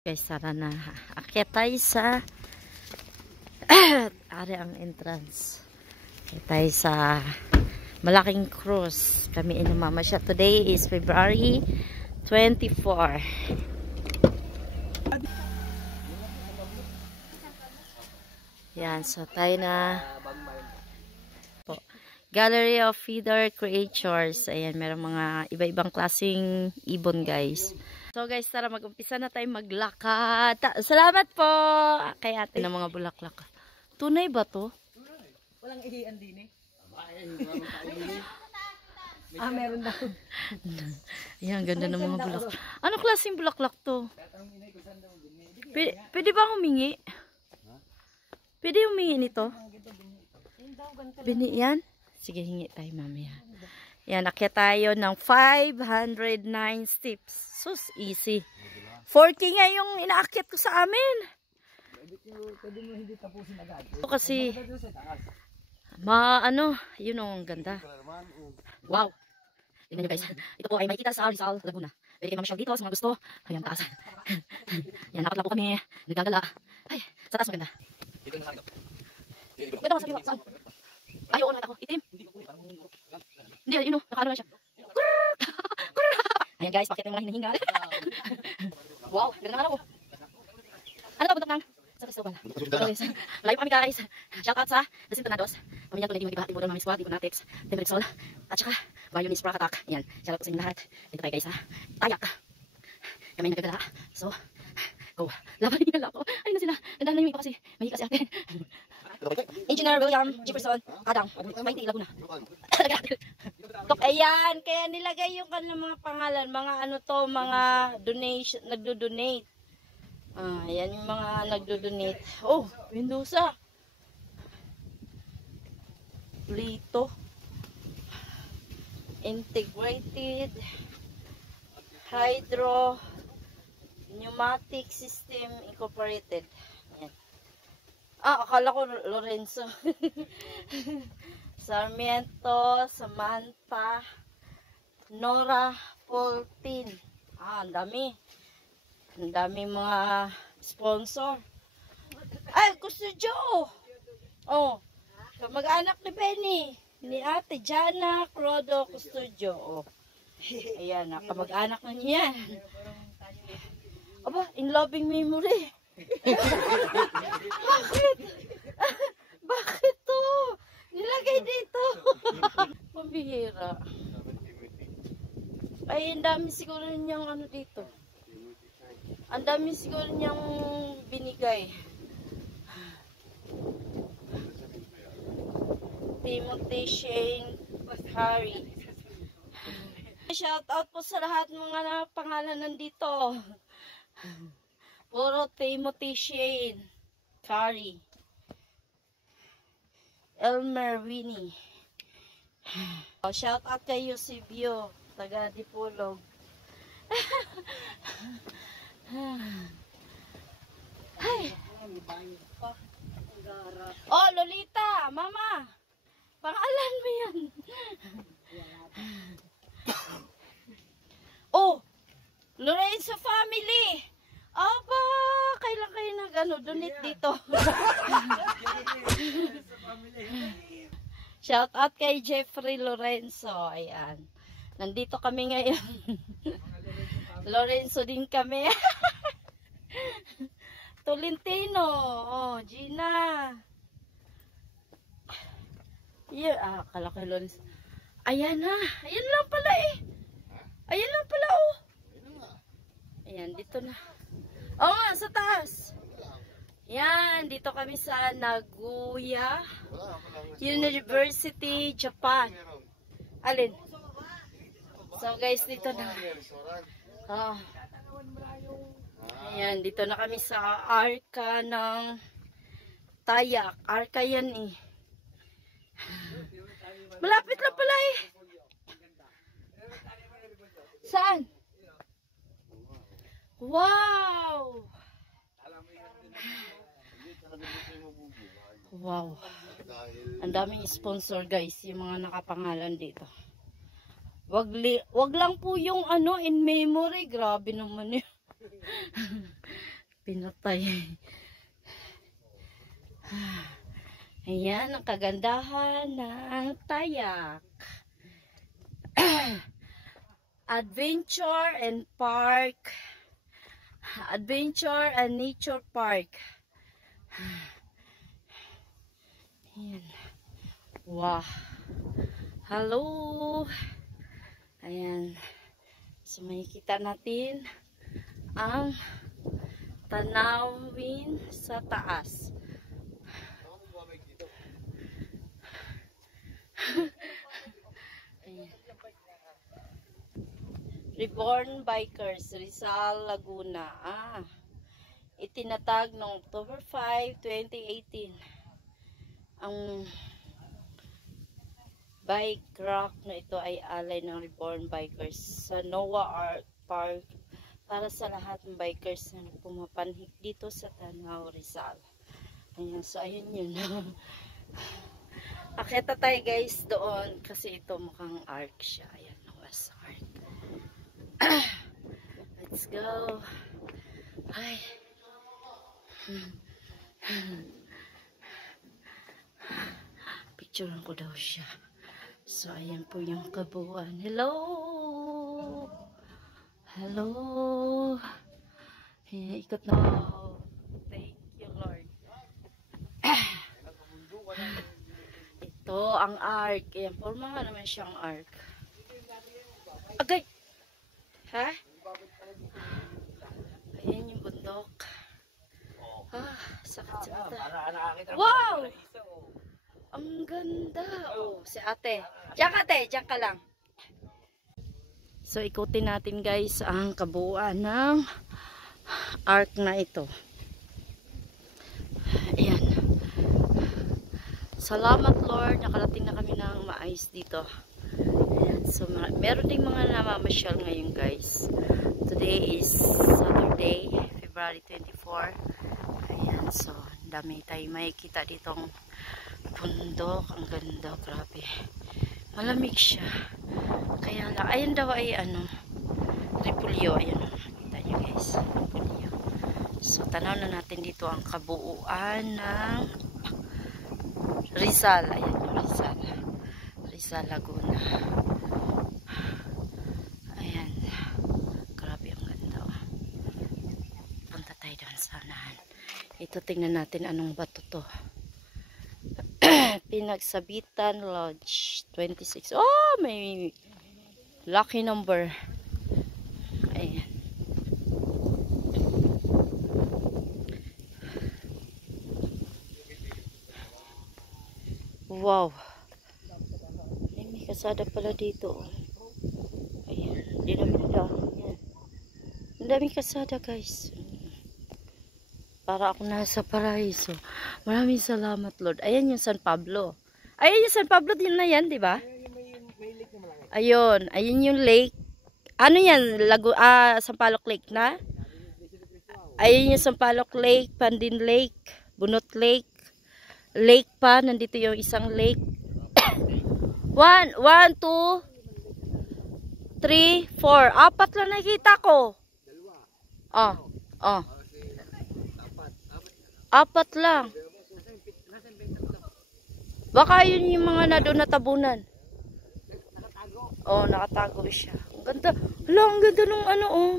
Guys, tara na. Akyat tayo sa ari ang entrance. Akyat tayo sa malaking cruise. Kami inumamasyal. Today is February 24. Yan, so tayo na po. Gallery of Feeder Creatures. Ayan, merong mga iba-ibang klaseng ibon, guys. So guys, tara mag-umpisa na tayo maglakad. Salamat po kay ate ng mga bulaklak. Tunay ba to? Walang ihian din eh. Meron daw. Ayan, ganda ng mga bulaklak. Ano klaseng bulaklak to? Pwede ba humingi? Pwede humingi nito? Bini yan? Sige, hingi tayo mamaya. Yan, nakyat tayo ng 509 steps. Sus, easy. 40 nga yung inaakyat ko sa amin. Pwede mo hindi tapusin agad. Kasi, yun ang ganda. Wow. Tingnan nyo guys. Ito po ay makikita sa Rizal, Laguna. Pwede kayo mamasyal dito sa mga gusto. Ayan, taas. Yan, napat lang po kami. Nagagala. Ay, sa taas maganda. Ito nga, saan? Ay, oo, nakita ko. Itim. Hindi, yun o. Nakaano na siya. Ayan guys, bakit yung mga hinahinga? Wow, ganda naman ako. Ano to, buntok nang? Sa Cristobal. Malayo pa kami guys. Shoutout sa Desintonados. Pamilya ko na di mag-iba. Ibon Mami Squad, Ibon Natex, Tempered Sol. At saka, Violinist Prack Attack. Ayan, shoutout po sa inyo lahat. Dito tayo guys ha. Tayak. Kami nagagala. So, go. Laban nila ako. Ayun na sila. Ganda na yung ito kasi. Mahika si ate. Engineer William Jefferson Kadang. Mayti, Laguna. Ayan, kaya nilagay yung kanilang mga pangalan, mga ano to, mga donation, nagdo-donate. Ayan yung mga nagdo-donate. Oh, Mendoza. Lito. Integrated Hydro Pneumatic System Incorporated. Ayan. Akala ko Lorenzo. Sarmiento, Samantha, Nora, Poltin. Ang dami. Ang dami mga sponsor. Ay, Kustudio. Oh, mag-anak ni Benny. Ni Ate Jana Crodo Kustudio. Oh. Ayan, kamag-anak na niya. Aba, in loving memory. Bakit? Bakit to? Nilagay dito. Pambihira. Ay, ang dami siguro niyang ano dito. Ang dami siguro niyang binigay. Timothy Shane Harry. Shout out po sa lahat ng mga pangalan nandito. Puro Timothy Shane Curry. Elmer Winnie. Shout out kay Eusebio, taga Dipolog. Ay. Oh, Lolita, Mama. Pangalan mo yan. Oh, Lorenzo family. Aba, kailan kayo donate dito? Shout out kay Jeffrey Lorenzo. Ayan. Nandito kami ngayon. Lorenzo din kami. Tolentino. Oh, Gina. Yeah, akala ko Lorenzo. Ayan na. Ayan lang pala eh. Ayan lang pala oh. Ayan, dito na. Oh, sa taas. Yan, dito kami sa Nagoya University, Japan. Alin? So guys, dito na. Ayan, dito na kami sa Arca ng Tayak. Arca yan eh. Malapit lang pala eh. Saan? Wow! Wow. Ang daming sponsor guys, yung mga nakapangalan dito. Wag lang po yung ano in memory, grabe naman yun. pinatay. Ayan ang kagandahan ng Tayak. Adventure and Park. Adventure and Nature Park. Ayan. Wow. Hello. Ayan. So makikita natin ang tanawin sa taas. Reborn Bikers, Rizal, Laguna. Itinatag noong October 5, 2018. Ang bike rack na ito ay alay ng Reborn Bikers sa Noah Art Park para sa lahat ng bikers na pumapanhik dito sa Tanaw, Rizal. Ayan, so ayun yun. Akita tayo guys doon kasi ito mukhang arc siya. Ayan, Noah's Ark. Let's go. Ay. Picturean ko daw siya. So, ayan po yung kabuuan. Hello! Hello! Ayan, ikot na. Thank you, Lord. Ito, ang ark. Ayan, forma nga naman siyang ark. Agay! Ha? Ayan yung bundok. Sakit sa mata. Wow! Ang ganda. Oh, si ate. Diyan ka, ate. Diyan ka lang. So, ikutin natin guys ang kabuuan ng ark na ito. Ayan. Salamat Lord. Nakarating na kami ng maayos dito. Ayan. So, meron ding mga namamasyal ngayon guys. Today is Saturday, February 24. Ayan. So, dami tayo makikita ditong bundok. Ang ganda. Grabe. Malamig siya. Kaya lang. Ayan daw ay Repulyo. Ayan. Kita nyo guys. Repulyo. So, tanaw na natin dito ang kabuuan ng Rizal. Ayan yung Rizal. Rizal, Laguna. Ayan. Grabe ang ganda. Punta tayo doon sa unahan. Ito tingnan natin anong bato to. Pinagsabitan Lodge 26. Oh, may lucky number. Ayan. Wow. Ay, may kasada pala dito. Ayan. Hindi namin dahon yan. Ang daming kasada guys. Para ako nasa paraiso. Maraming salamat Lord. Ayan yung San Pablo. Ayan yung San Pablo din na yan, di ba? Ayun. Ayun yung lake. Ano yan? Sampaloc Lake na? Ayun yung Sampaloc Lake, Pandin Lake, Bunot Lake. Lake pa. Nandito yung isang lake. 1, 2, 3, 4. 4 lang nakita ko. Oh. 4 lang. Baka yun yung mga na doon natabunan. Oh, nakatago siya. Ang ganda. Hala, ang ganda nung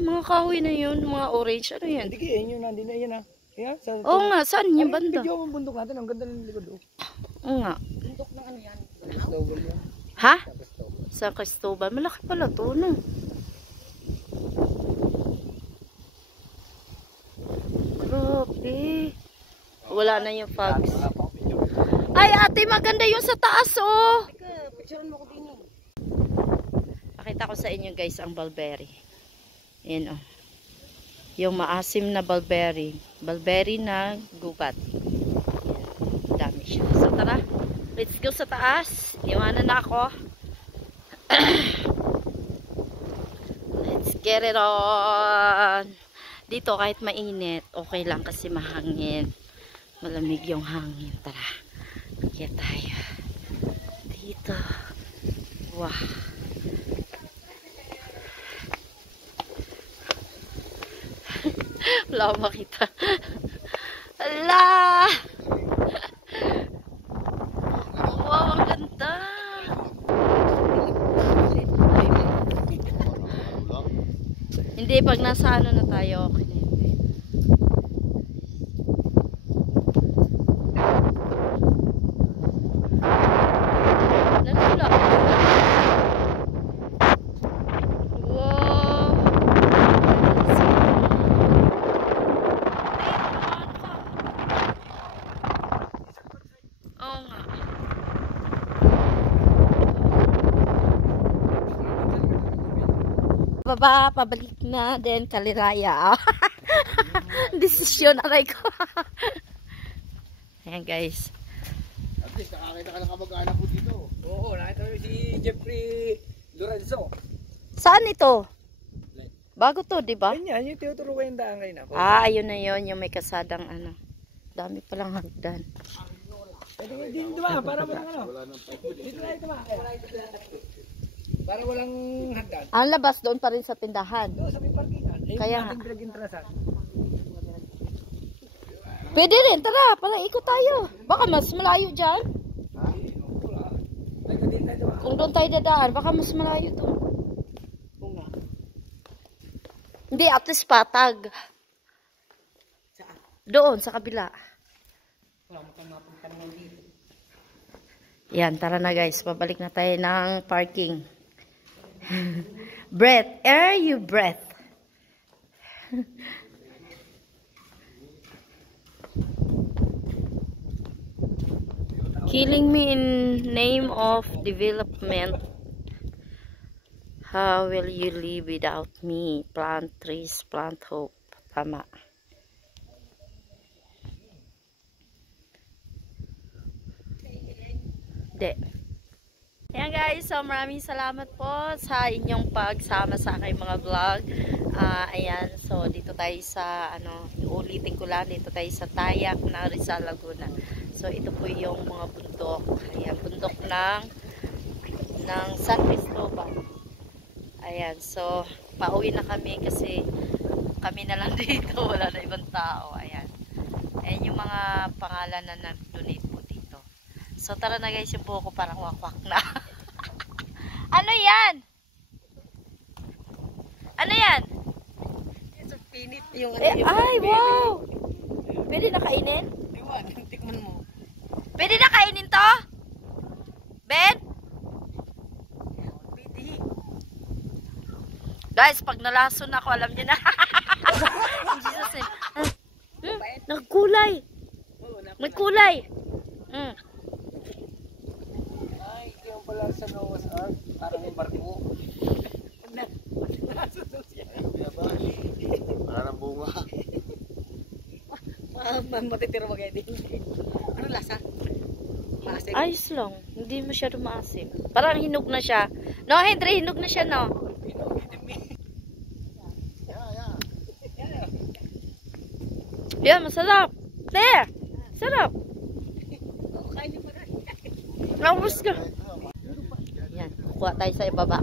mga kahoy na yun. Mga orange. Ano yan? Hindi kaya yun, nandun na yan Kaya, oo nga, saan yung banda? Video ang bundok natin. Ang ganda ng likod. Oo nga. Bundok ng ano yan? Cristobal yan. Ha? Sa Cristobal. Malaki pala to, no? Grabe. Wala na yung fogs. Ay, ate, maganda yung sa taas, oh. Picturean mo ko din Pakita ko sa inyo, guys, ang mulberry. Yan, oh. Yung maasim na mulberry. Mulberry na gubat. Yan. Dami siya. So, tara. Let's go sa taas. Iwanan na ako. Let's get it on. Dito, kahit mainit, okay lang kasi mahangin. Malamig yung hangin. Tara. Kaya tayo. Dito. Wow. Wala akong makita. Ala! Wow, ang ganda! Hindi, pag nasa ano na tayo, okay na hindi. Nalula. Wow! Oo nga. Baba, pabalik na din Kaliraya. Desisyon aray ko. Ayan guys. At least nakakita ka ng kamag-anak ko dito. Oo, nakita mo si Jeffrey Lorenzo. Saan ito? Bago to, di ba? Yan, yung tinuturo ko yung daan ngayon ako. Ah, ayun na yun, yung may kasadang ano. Dami palang hagdan. Pwede ko din diba, para walang ano. Dito na ito ma. Para walang hagdan. Ang labas doon pa rin sa tindahan. Doon sa may parkingan. Kaya nga. Ating pinag-intrasan. Pwede rin, tara, para ikot tayo. Baka mas malayo dyan. Kung doon tayo dadaan, baka mas malayo doon. Hindi, at least patag. Doon, sa kabila. Yan, tara na guys. Babalik na tayo ng parking. Breath. Air you breath. Killing me in name of development. How will you live without me? Plant trees, plant hope. Tama. De. Ayan guys, so maraming salamat po sa inyong pagsama sa aking mga vlog. Ayan, so dito tayo sa, ulitin ko lang, dito tayo sa Tayak ng Rizal, Laguna. So ito po yung mga bundok. Ayan, bundok ng San Cristobal. Ayan, so pauwi na kami kasi kami na lang dito, wala na ibang tao. Ayan. Ayan yung mga pangalan na nag-donate po dito. So tara na guys, yung buho ko parang wakwak na. Ano yan? Ano yan? Pinit yung Ay, wow! Pwede na kainin? Iwan, tikman mo. Pwede na kainin to? Ben? Guys, pag nalason ako, alam niyo na. Jesus name. Nagkulay. Nagkulay. Ay, yung pala sa Noah's Ark, parang yung barko. Parang bunga. Matitira mo kayo din. Ano lasa? Maasim? Ayos lang. Hindi masyado maasim. Parang hinog na siya. No, Henry, hinog na siya, no? Yan, masarap. There! Sarap. Naubos ka. Yan, kukuha tayo sa ibaba.